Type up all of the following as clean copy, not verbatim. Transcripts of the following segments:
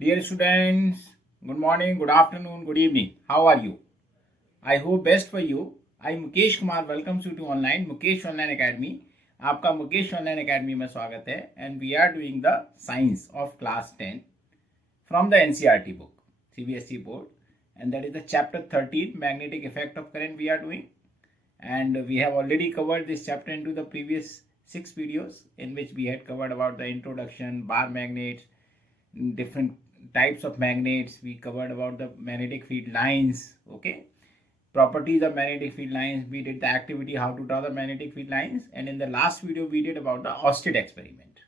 Dear students, good morning, good afternoon, good evening. How are you? I hope best for you. I Mukesh Kumar welcomes you to online Mukesh online academy. आपका Mukesh online academy में स्वागत है. And we are doing the science of class 10 from the NCERT book, CBSE board, and that is the chapter 13, magnetic effect of current we are doing. And we have already covered this chapter into the previous 6 videos in which we had covered about the introduction, bar magnets, different types of magnets. We covered about the magnetic field lines, okay, properties of magnetic field lines. We did the activity how to draw the magnetic field lines, and in the last video we did about the Oersted experiment,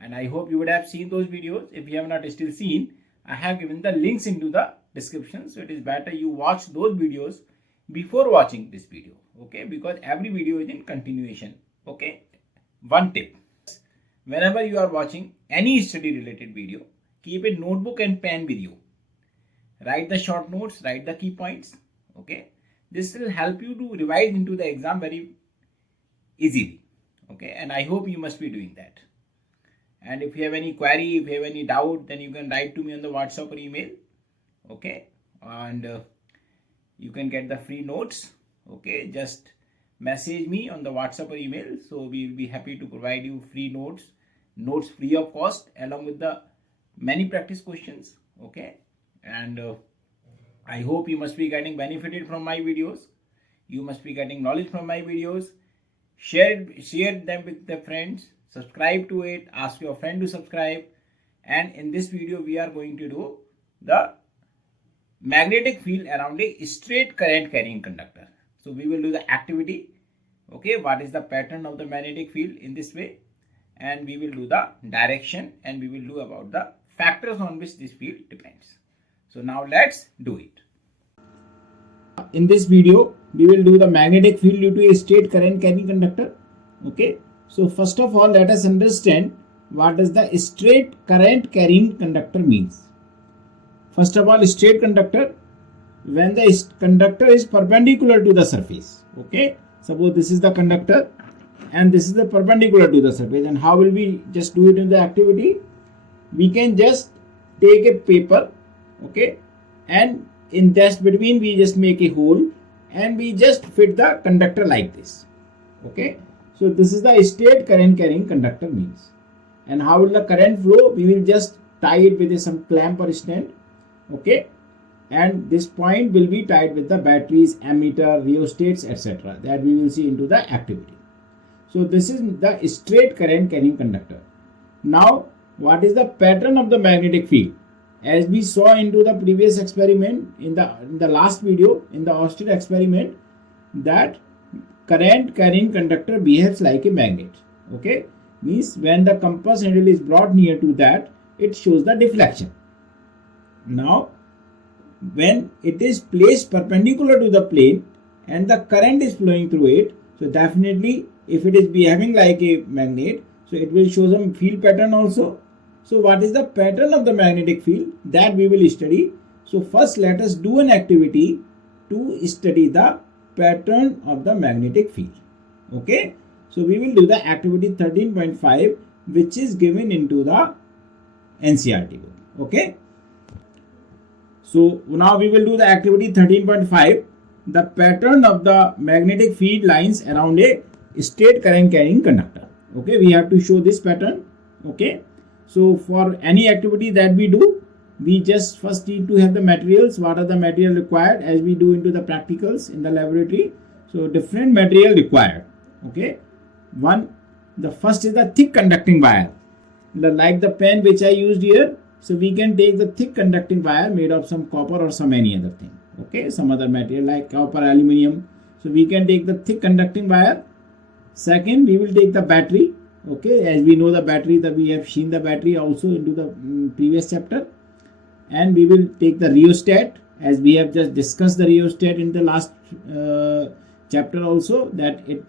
and I hope you would have seen those videos. If you have not still seen, I have given the links into the description, so it is better you watch those videos before watching this video, okay, because every video is in continuation. Okay, one tip: whenever you are watching any study related video, keep a notebook and pen with you. Write the short notes, write the key points. Okay, this will help you to revise into the exam very easily. Okay, and I hope you must be doing that. And if you have any query, if you have any doubt, then you can write to me on the WhatsApp or email. Okay, and you can get the free notes. Okay, just message me on the WhatsApp or email. So we will be happy to provide you free notes free of cost, along with the many practice questions. Okay, and I hope you must be getting benefited from my videos. You must be getting knowledge from my videos. Share them with the friends. Subscribe to it. Ask your friend to subscribe. And in this video, we are going to do the magnetic field around a straight current carrying conductor. So we will do the activity. Okay, what is the pattern of the magnetic field in this way? And we will do the direction, and we will do about the factors on which this field depends. So now let's do it. In this video, we will do the magnetic field due to a straight current carrying conductor. Okay. So first of all, let us understand what does the straight current carrying conductor means. First of all, straight conductor, when the conductor is perpendicular to the surface. Okay. Suppose this is the conductor and this is the perpendicular to the surface. And how will we just do it in the activity? We can just take a paper, okay, and in just between we just make a hole and we just fit the conductor like this. Okay, so this is the straight current carrying conductor means. And how will the current flow? We will just tie it with some clamp or stand. Okay, and this point will be tied with the batteries, ammeter, rheostats, etc. that we will see into the activity. So this is the straight current carrying conductor. Now, what is the pattern of the magnetic field? As we saw into the previous experiment, in the last video, in the Oersted experiment, that current carrying conductor behaves like a magnet. Okay, means when the compass handle is brought near to that, it shows the deflection. Now, when it is placed perpendicular to the plane and the current is flowing through it, so definitely if it is behaving like a magnet, so it will show some field pattern also. So what is the pattern of the magnetic field? That we will study. So first let us do an activity to study the pattern of the magnetic field. Okay. So we will do the activity 13.5, which is given into the NCERT book. Okay. So now we will do the activity 13.5, the pattern of the magnetic field lines around a straight current carrying conductor. Okay, we have to show this pattern. Okay, so for any activity that we do, we just first need to have the materials. What are the material required as we do into the practicals in the laboratory? So different material required. Okay, the first is the thick conducting wire, like the pen which I used here. So we can take the thick conducting wire made of some copper or some any other thing. Okay, some other material like copper, aluminium. So we can take the thick conducting wire. Second, we will take the battery. Okay, as we know the battery, that we have seen the battery also into the previous chapter. And we will take the rheostat, as we have just discussed the rheostat in the last chapter also, that it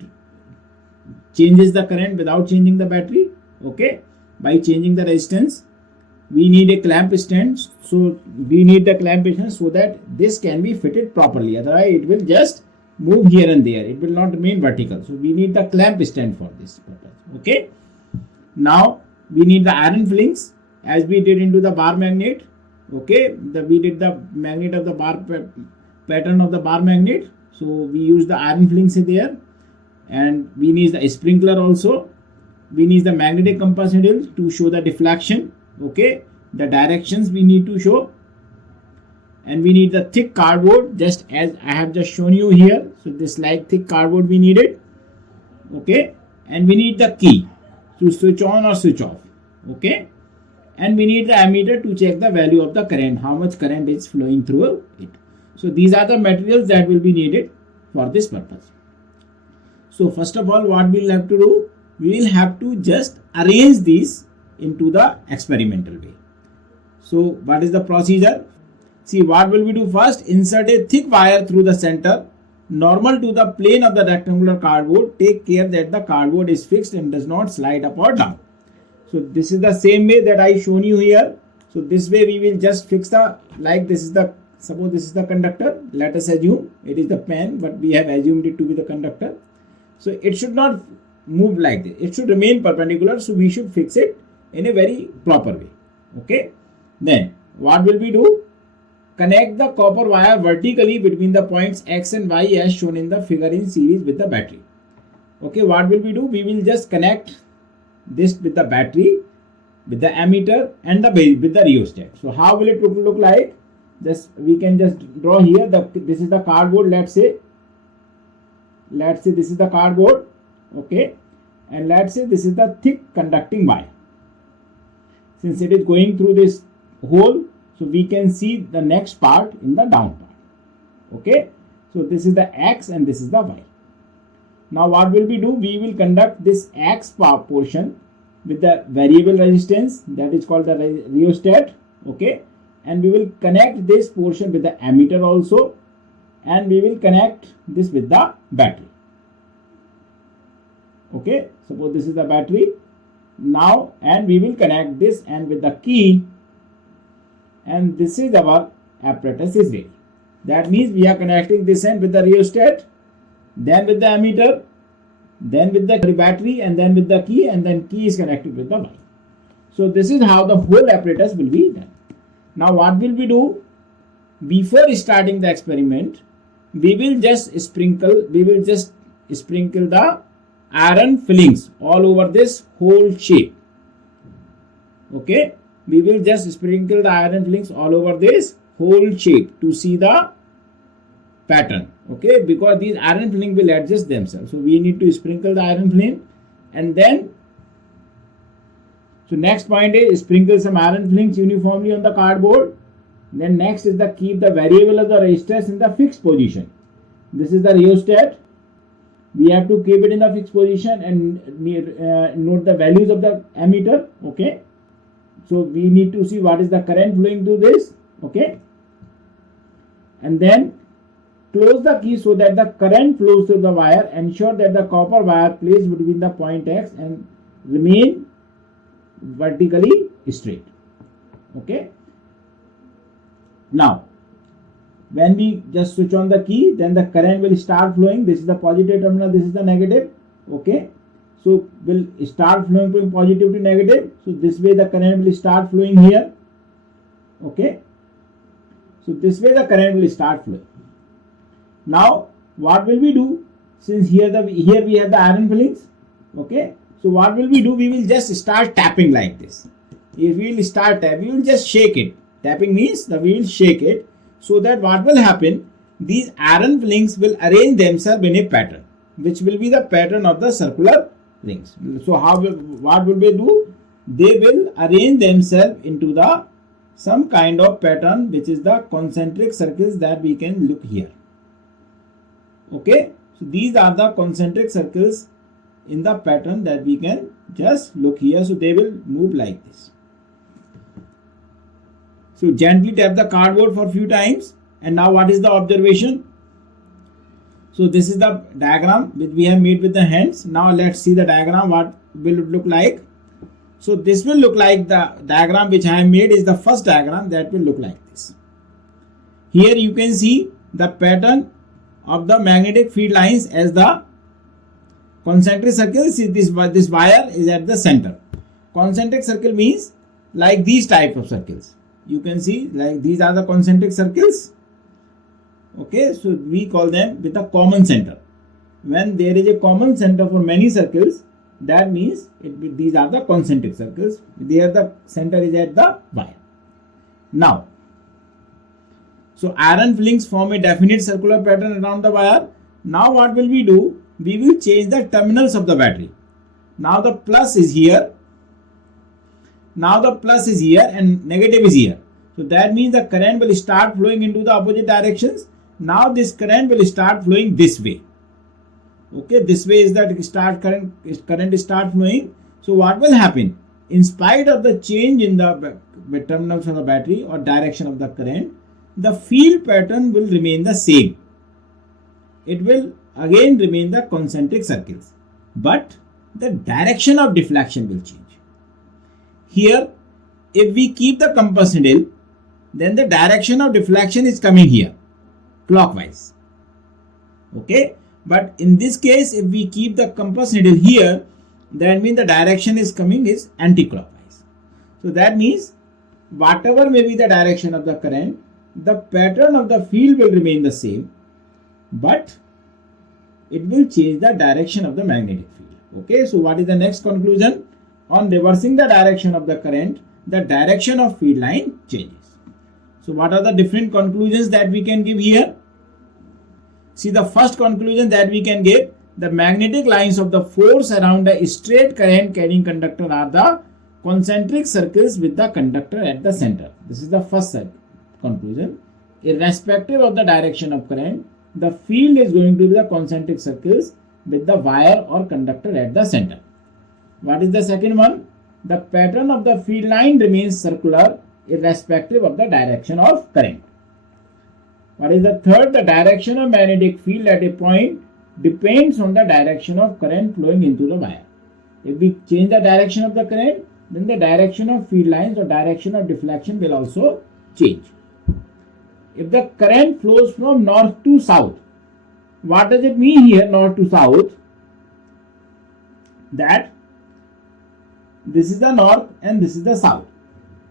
changes the current without changing the battery. Okay, by changing the resistance. We need a clamp stand, so we need the clamp stand so that this can be fitted properly. Otherwise, it will just move here and there. It will not remain vertical. So we need the clamp stand for this purpose. Okay. Now we need the iron filings. as we did into the bar magnet. Okay, we did the magnet of the bar pattern of the bar magnet. So we use the iron flings there, and we need the sprinkler also. We need the magnetic compass needle to show the deflection. Okay, the directions we need to show, and we need the thick cardboard, just as I have just shown you here. So this like thick cardboard we needed. Okay, and we need the key to switch on or switch off. Okay, and we need the ammeter to check the value of the current, how much current is flowing through it. So these are the materials that will be needed for this purpose. So first of all, what we will have to do, we will have to just arrange these into the experimental way. So what is the procedure? See, what will we do first? Insert a thick wire through the center, normal to the plane of the rectangular cardboard. Take care that the cardboard is fixed and does not slide up or down. So this is the same way that I shown you here. So this way we will just fix the, like this is the, suppose this is the conductor. Let us assume it is the pen, but we have assumed it to be the conductor. So it should not move like this. It should remain perpendicular. So we should fix it in a very proper way. Okay. Then what will we do? Connect the copper wire vertically between the points X and Y as shown in the figure in series with the battery. Okay, what will we do? We will just connect this with the battery, with the ammeter and the with the rheostat. So how will it look like? Just we can just draw here. This is the cardboard. Let's say this is the cardboard. Okay, and let's say this is the thick conducting wire. Since it is going through this hole, so we can see the next part in the down part. Okay, so this is the X and this is the Y. Now what will we do? We will conduct this X part portion with the variable resistance, that is called the rheostat. Okay, and we will connect this portion with the ammeter also, and we will connect this with the battery. Okay, suppose this is the battery now, and we will connect this and with the key, and this is our apparatus is ready. That means we are connecting this end with the rheostat, then with the ammeter, then with the battery, and then with the key, and then key is connected with the wire. So this is how the whole apparatus will be done. Now what will we do? Before starting the experiment, we will just sprinkle the iron fillings all over this whole shape. Okay, we will just sprinkle the iron fillings all over this whole shape to see the pattern. Okay, because these iron filling will adjust themselves. So we need to sprinkle the iron filling, and then so next point is sprinkle some iron fillings uniformly on the cardboard. Then next is the keep the variable of the resistors in the fixed position. This is the rheostat. We have to keep it in the fixed position and note the values of the ammeter. Okay, so we need to see what is the current flowing through this. Okay, and then close the key so that the current flows through the wire. Ensure that the copper wire placed between the point X and remain vertically straight. Okay, now when we just switch on the key, then the current will start flowing. This is the positive terminal, this is the negative. Okay, so will start flowing from positive to negative. So this way the current will start flowing here. Okay, so this way the current will start flowing. Now what will we do? Since here we have the iron fillings. Okay, so what will we do? We will just start tapping like this. If we will start tapping, we will just shake it. Tapping means that we will shake it, so that what will happen? These iron fillings will arrange themselves in a pattern, which will be the pattern of the circular rings. So what will they do? They will arrange themselves into the some kind of pattern, which is the concentric circles that we can look here. Okay, so these are the concentric circles in the pattern that we can just look here. So they will move like this. So gently tap the cardboard for a few times. And now what is the observation? So this is the diagram which we have made with the hands. Now let's see the diagram. What will it look like? So this will look like the diagram which I have made is the first diagram that will look like this. Here you can see the pattern of the magnetic field lines as the concentric circle. See this wire is at the center. Concentric circle means like these type of circles. You can see like these are the concentric circles. Okay, so we call them with a common center. When there is a common center for many circles, that means these are the concentric circles. There the center is at the wire. Now, so iron filings form a definite circular pattern around the wire. Now what will we do? We will change the terminals of the battery. Now the plus is here. Now the plus is here and negative is here. So that means the current will start flowing into the opposite directions. Now this current will start flowing this way. Okay, this way is that current start flowing. So what will happen? In spite of the change in the terminals of the battery or direction of the current, the field pattern will remain the same. It will again remain the concentric circles, but the direction of deflection will change. Here, if we keep the compass needle, then the direction of deflection is coming here, clockwise. Okay, but in this case, if we keep the compass needle here, that means the direction is coming is anti-clockwise. So that means whatever may be the direction of the current, the pattern of the field will remain the same, but it will change the direction of the magnetic field. Okay, so what is the next conclusion? On reversing the direction of the current, the direction of field line changes. So what are the different conclusions that we can give here? See, the first conclusion that we can give, the magnetic lines of the force around a straight current carrying conductor are the concentric circles with the conductor at the center. This is the first conclusion. Irrespective of the direction of current, the field is going to be the concentric circles with the wire or conductor at the center. What is the second one? The pattern of the field line remains circular irrespective of the direction of current. What is the third? The direction of magnetic field at a point depends on the direction of current flowing into the wire. If we change the direction of the current, then the direction of field lines or direction of deflection will also change. If the current flows from north to south, what does it mean here, north to south? That this is the north and this is the south.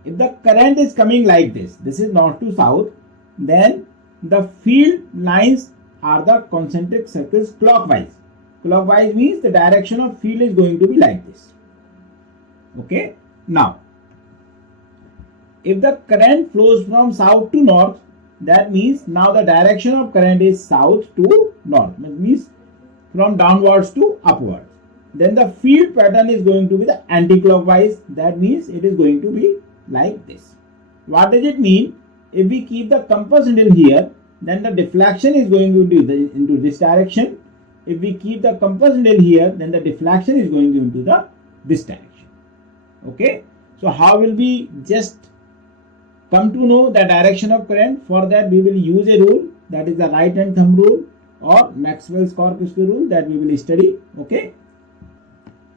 If the current is coming like this is north to south, then the field lines are the concentric circles clockwise. Clockwise means the direction of field is going to be like this. Okay. Now, if the current flows from south to north, that means now the direction of current is south to north. That means from downwards to upwards. Then the field pattern is going to be the anti-clockwise. That means it is going to be like this. What does it mean? If we keep the compass needle here, then the deflection is going to be into this direction. If we keep the compass needle here, then the deflection is going into this direction. Okay. So how will we just come to know the direction of current? For that we will use a rule, that is the right hand thumb rule or Maxwell's Cork Screw rule, that we will study. Okay.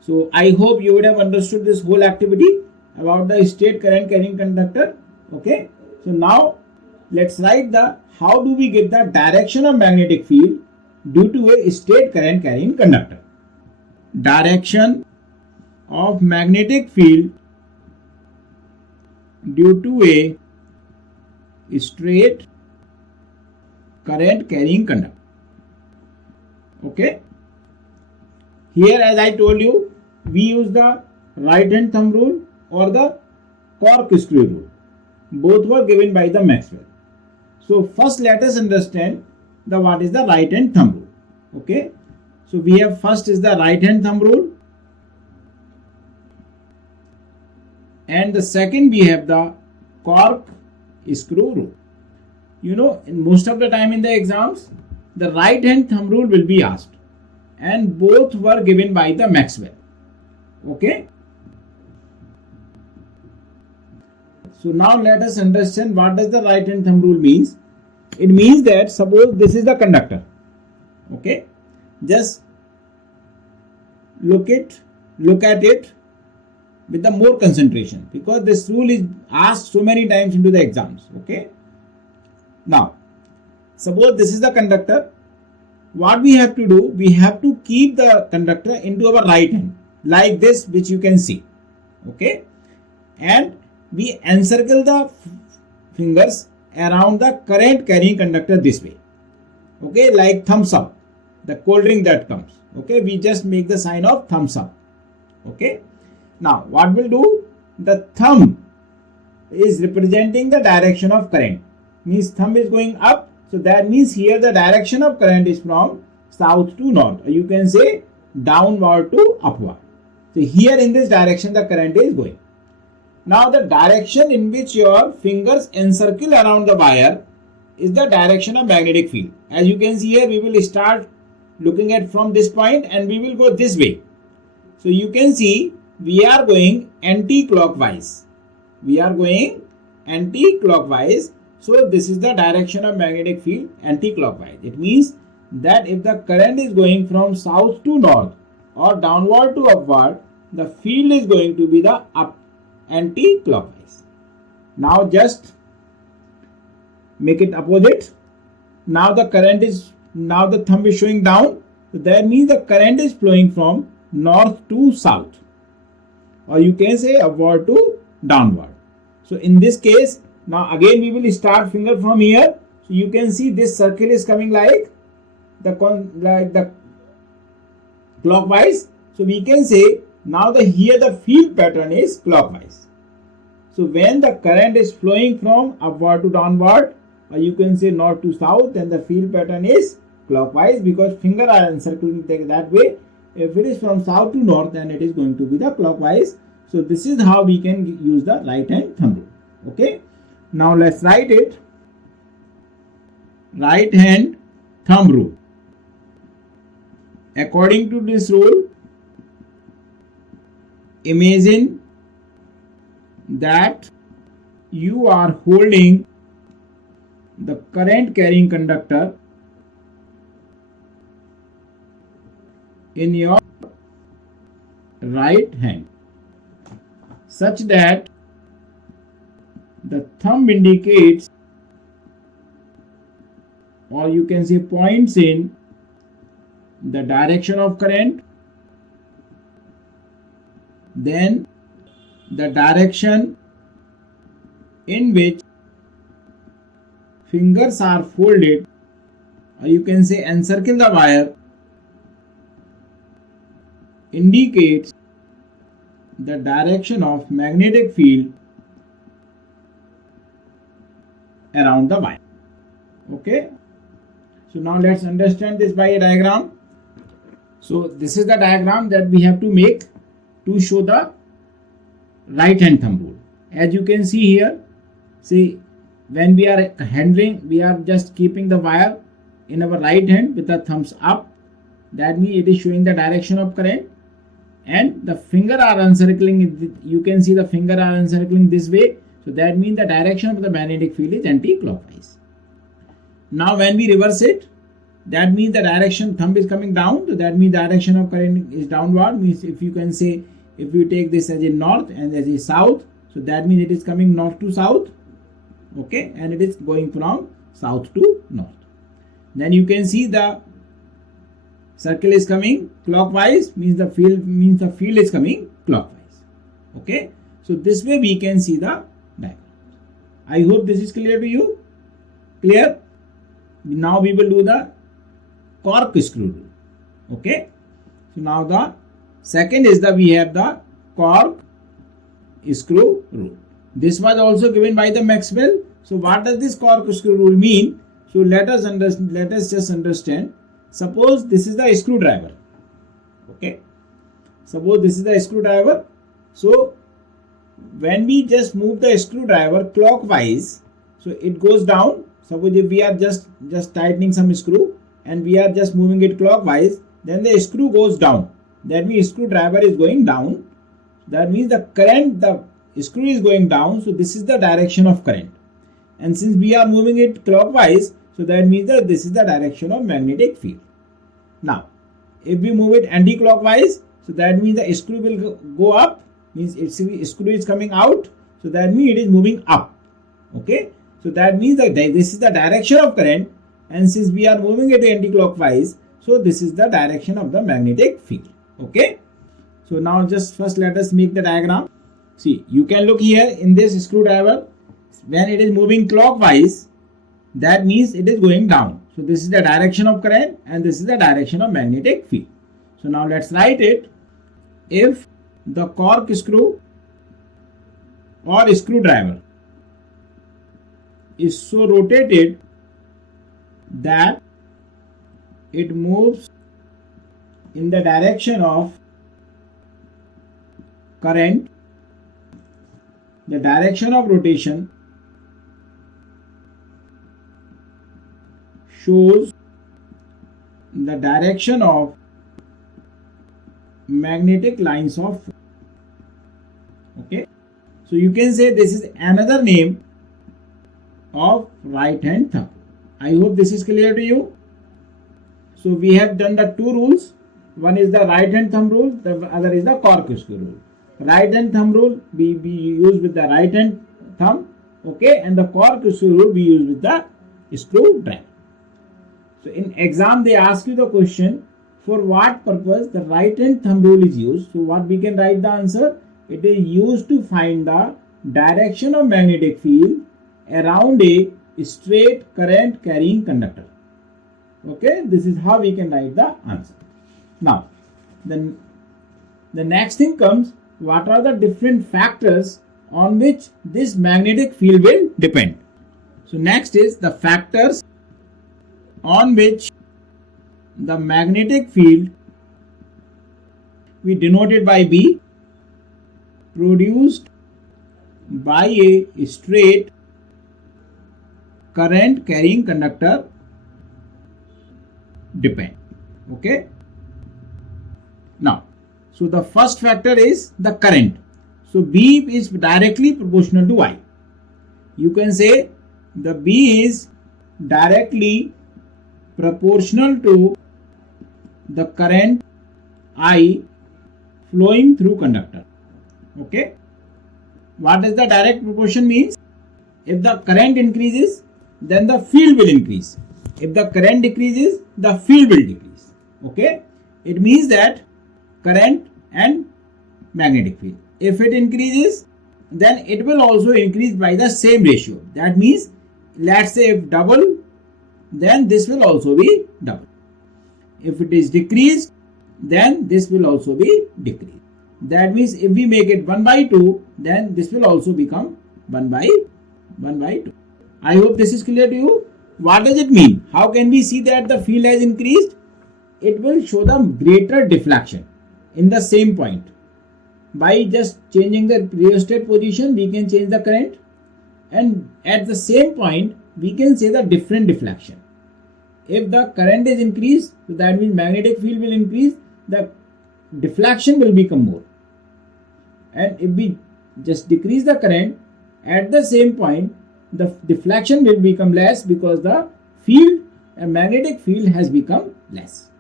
So I hope you would have understood this whole activity about the straight current carrying conductor. Okay. So now let's write the how do we get the direction of magnetic field due to a straight current carrying conductor. Direction of magnetic field due to a straight current carrying conductor. Okay. Here, as I told you, we use the right hand thumb rule or the Cork Screw rule. Both were given by the Maxwell. So first let us understand what is the right hand thumb rule. Okay. So we have first is the right hand thumb rule, and the second we have the Cork Screw rule. You know, in most of the time in the exams, the right hand thumb rule will be asked, and both were given by the Maxwell. Okay. So now let us understand what does the right hand thumb rule means. It means that suppose this is the conductor. Okay. Just look at it with the more concentration, because this rule is asked so many times into the exams. Okay. Now, suppose this is the conductor. What we have to do, we have to keep the conductor into our right hand like this, which you can see. Okay. And we encircle the fingers around the current carrying conductor this way. Okay, like thumbs up, the cold drink that comes. Okay, we just make the sign of thumbs up. Okay, now what we'll do, the thumb is representing the direction of current, means thumb is going up, so that means here the direction of current is from south to north, or you can say downward to upward. So here in this direction the current is going. Now the direction in which your fingers encircle around the wire is the direction of magnetic field. As you can see here, we will start looking at from this point and we will go this way. So you can see we are going anti-clockwise. We are going anti-clockwise. So this is the direction of magnetic field, anti-clockwise. It means that if the current is going from south to north or downward to upward, the field is going to be the up, anti-clockwise. Now just make it opposite. Now the current is, now the thumb is showing down. So that means the current is flowing from north to south, or you can say upward to downward. So in this case, now again we will start finger from here. So you can see this circle is coming like the clockwise. So we can say now here the field pattern is clockwise. So when the current is flowing from upward to downward, or you can say north to south, then the field pattern is clockwise because finger are encircling that way. If it is from south to north, then it is going to be the clockwise. So this is how we can use the right hand thumb rule. Okay. Now let's write it. Right hand thumb rule. According to this rule, imagine that you are holding the current carrying conductor in your right hand, such that the thumb indicates, or you can say points in the direction of current, then the direction in which fingers are folded, or you can say encircle the wire, indicates the direction of magnetic field around the wire. Okay. So now let's understand this by a diagram. So this is the diagram that we have to make to show the right hand thumb rule. As you can see here, see, when we are handling, we are just keeping the wire in our right hand with the thumbs up. That means it is showing the direction of current, and the finger are encircling. You can see the finger are encircling this way. So that means the direction of the magnetic field is anti-clockwise. Now when we reverse it, that means the direction thumb is coming down. So that means the direction of current is downward. Means if you can say, if you take this as a north and as a south, so that means it is coming north to south. Okay, and it is going from south to north. Then you can see the circle is coming clockwise, means the field is coming clockwise. Okay, so this way we can see the diagram. I hope this is clear to you. Clear? Now we will do the cork screw rule. Okay, so now the second is we have the cork screw rule. This was also given by the Maxwell. So what does this cork screw rule mean? So let us just understand. Suppose this is the screwdriver. Okay. Suppose this is the screwdriver. So when we just move the screwdriver clockwise, so it goes down. Suppose if we are just tightening some screw and we are just moving it clockwise, then the screw goes down. That means screwdriver is going down. That means the current, the screw is going down. So this is the direction of current. And since we are moving it clockwise, so that means that this is the direction of magnetic field. Now, if we move it anti-clockwise, so that means the screw will go up, means its screw is coming out, so that means it is moving up. Okay, so that means that this is the direction of current, and since we are moving it anti-clockwise, so this is the direction of the magnetic field. Okay, so now just first let us make the diagram. See, you can look here in this screwdriver. When it is moving clockwise, that means it is going down. So this is the direction of current and this is the direction of magnetic field. So now let's write it. If the cork screw or screwdriver is so rotated that it moves in the direction of current, the direction of rotation shows the direction of magnetic lines of force. Okay, so you can say this is another name of right hand thumb. I hope this is clear to you. So we have done the two rules. One is the right hand thumb rule, the other is the cork screw rule. Right hand thumb rule we use with the right hand thumb, okay, and the cork screw rule we use with the screwdriver. So in exam they ask you the question, for what purpose the right hand thumb rule is used. So what we can write the answer? It is used to find the direction of magnetic field around a straight current carrying conductor. Okay, this is how we can write the answer. Now, then the next thing comes, what are the different factors on which this magnetic field will depend? So next is the factors on which the magnetic field, we denote it by B, produced by a straight current carrying conductor depend. Okay. Now, so the first factor is the current. So B is directly proportional to I. You can say the B is directly proportional to the current I flowing through conductor. Okay. What does the direct proportion means? If the current increases, then the field will increase. If the current decreases, the field will decrease. Okay. It means that current and magnetic field. If it increases, then it will also increase by the same ratio. That means, let's say if double, then this will also be double. If it is decreased, then this will also be decreased. That means if we make it 1 by 2, then this will also become 1 by 2. I hope this is clear to you. What does it mean? How can we see that the field has increased? It will show the greater deflection in the same point. By just changing the rheostat position, we can change the current, and at the same point we can say the different deflection. If the current is increased, so that means magnetic field will increase, the deflection will become more. And if we just decrease the current, at the same point the deflection will become less because the field and magnetic field has become less.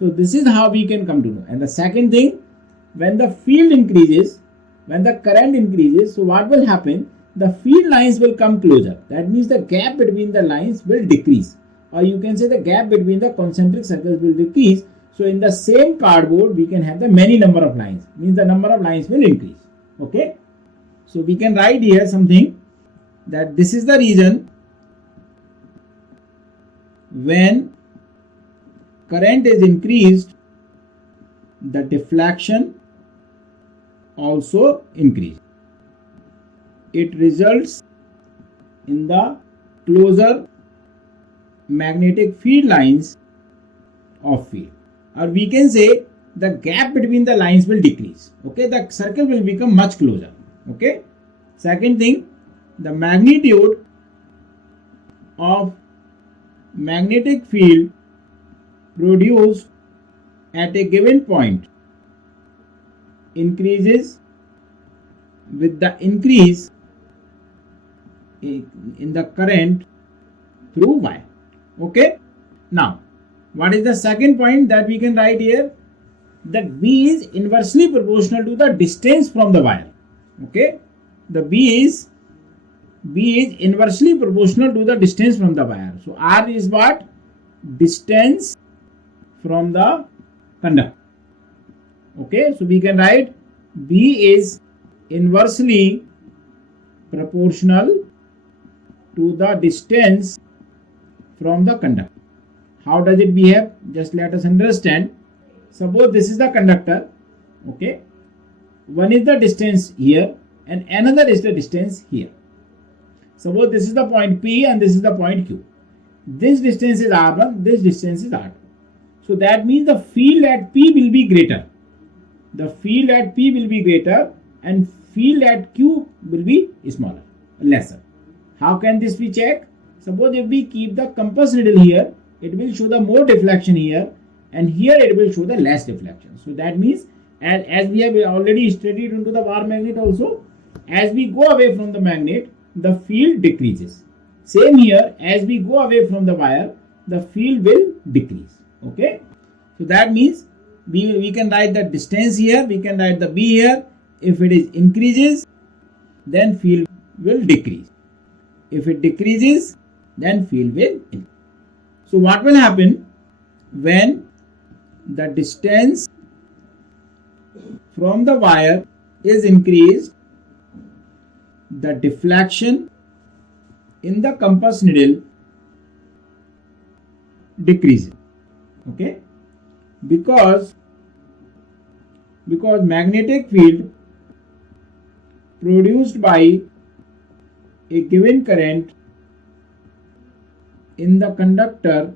So this is how we can come to know. And the second thing, when the field increases, when the current increases, so what will happen? The field lines will come closer. That means the gap between the lines will decrease. Or you can say the gap between the concentric circles will decrease. So in the same cardboard, we can have the many number of lines. Means the number of lines will increase. Okay. So we can write here something that this is the reason when current is increased, the deflection also increases. It results in the closer magnetic field lines of field. Or we can say the gap between the lines will decrease. Okay, the circle will become much closer. Okay. Second thing, the magnitude of magnetic field produced at a given point increases with the increase in the current through wire. Okay. Now, what is the second point that we can write here? That B is inversely proportional to the distance from the wire. Okay. The B is inversely proportional to the distance from the wire. So R is what? Distance from the conductor. Okay. So we can write B is inversely proportional to the distance from the conductor. How does it behave? Just let us understand. Suppose this is the conductor, okay. One is the distance here and another is the distance here. Suppose this is the point P and this is the point Q. This distance is R1, this distance is R2. So that means the field at P will be greater. The field at P will be greater and field at Q will be smaller, lesser. How can this be checked? Suppose if we keep the compass needle here, it will show the more deflection here and here it will show the less deflection. So that means as we have already studied into the bar magnet also, as we go away from the magnet, the field decreases. Same here, as we go away from the wire, the field will decrease. Okay. So that means we can write the distance here, we can write the B here. If it is increases, then field will decrease. If it decreases, then field will increase. So what will happen when the distance from the wire is increased? The deflection in the compass needle decreases. Okay, because magnetic field produced by a given current in the conductor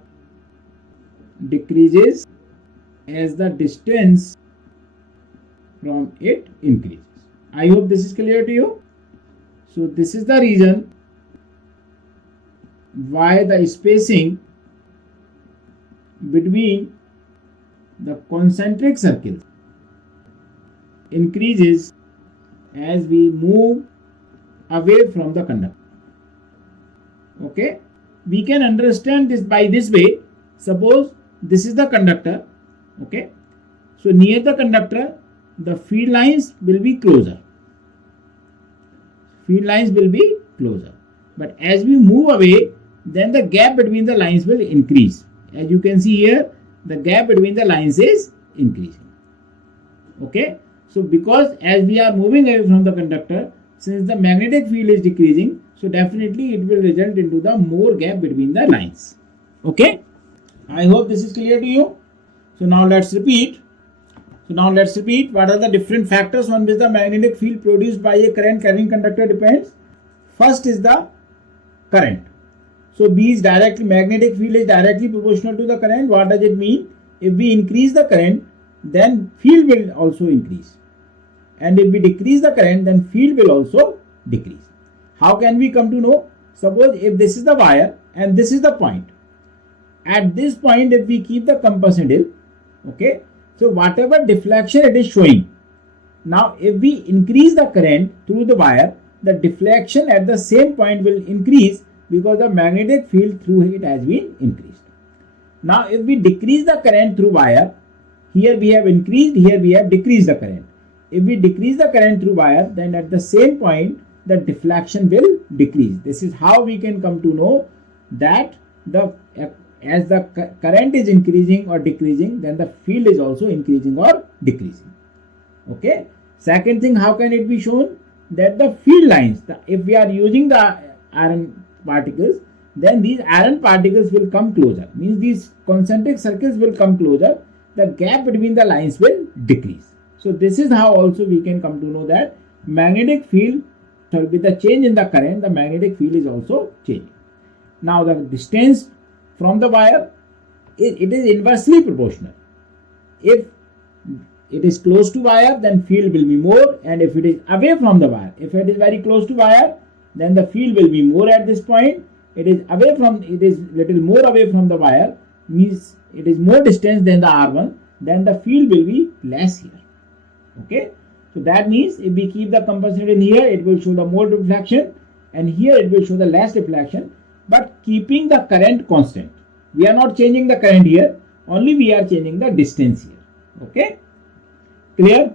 decreases as the distance from it increases. I hope this is clear to you. So this is the reason why the spacing between the concentric circles increases as we move away from the conductor. Okay, we can understand this by this way. Suppose this is the conductor. Okay, so near the conductor the field lines will be closer. Field lines will be closer. But as we move away, then the gap between the lines will increase. As you can see here, the gap between the lines is increasing. Okay, so because as we are moving away from the conductor, since the magnetic field is decreasing, so definitely it will result into the more gap between the lines. Okay, I hope this is clear to you. So now let's repeat. What are the different factors on which the magnetic field produced by a current carrying conductor depends. First is the current. So B is magnetic field is directly proportional to the current. What does it mean? If we increase the current, then field will also increase. And if we decrease the current, then field will also decrease. How can we come to know? Suppose if this is the wire and this is the point. At this point, if we keep the compass needle, okay, so whatever deflection it is showing. Now if we increase the current through the wire, the deflection at the same point will increase because the magnetic field through it has been increased. Now if we decrease the current through wire, here we have increased, here we have decreased the current. If we decrease the current through wire, then at the same point the deflection will decrease. This is how we can come to know that as the current is increasing or decreasing, then the field is also increasing or decreasing. Okay. Second thing, how can it be shown? That the field lines, if we are using the iron particles, then these iron particles will come closer. Means these concentric circles will come closer. The gap between the lines will decrease. So this is how also we can come to know that magnetic field, with the change in the current, the magnetic field is also changing. Now the distance from the wire, it is inversely proportional. If it is close to wire, then field will be more, and if it is away from the wire, if it is very close to wire, then the field will be more at this point. It is little more away from the wire, means it is more distance than the R1, then the field will be less here. Okay, so that means if we keep the compass needle here, it will show the more deflection, and here it will show the less deflection, but keeping the current constant. We are not changing the current here, only we are changing the distance here. Okay, clear?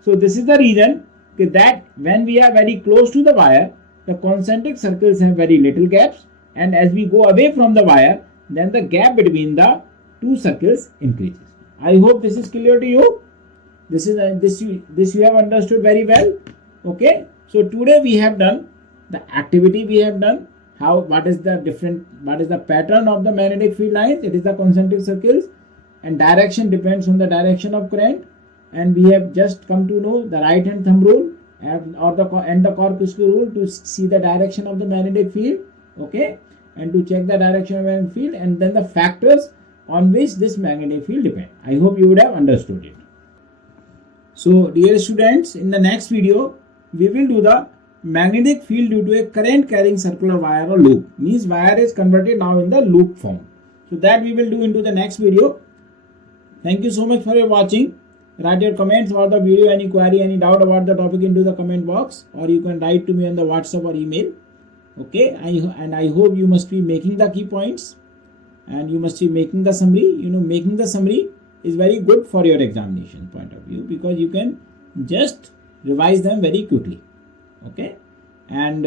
So this is the reason that when we are very close to the wire, the concentric circles have very little gaps, and as we go away from the wire, then the gap between the two circles increases. I hope this is clear to you. This you have understood very well. Okay, so today we have done the activity, we have done what is the pattern of the magnetic field lines. It is the concentric circles, and direction depends on the direction of current, and we have just come to know the right hand thumb rule and the Cork Screw rule to see the direction of the magnetic field. Okay, and to check the direction of the magnetic field, and then the factors on which this magnetic field depends. I hope you would have understood it. So dear students, in the next video we will do the magnetic field due to a current carrying circular wire or loop. Means wire is converted now in the loop form. So that we will do into the next video. Thank you so much for your watching. Write your comments about the video, any query, any doubt about the topic into the comment box, or you can write to me on the WhatsApp or email. Okay, I hope you must be making the key points and you must be making the summary. Making the summary is very good for your examination point of view, because you can just revise them very quickly. Okay, and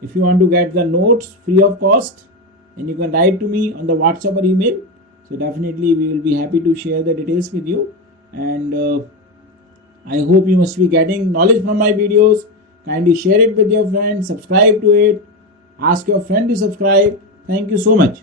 if you want to get the notes free of cost, then you can write to me on the WhatsApp or email. So definitely we will be happy to share the details with you, and I hope you must be getting knowledge from my videos. Kindly share it with your friends, subscribe to it, ask your friend to subscribe. Thank you so much.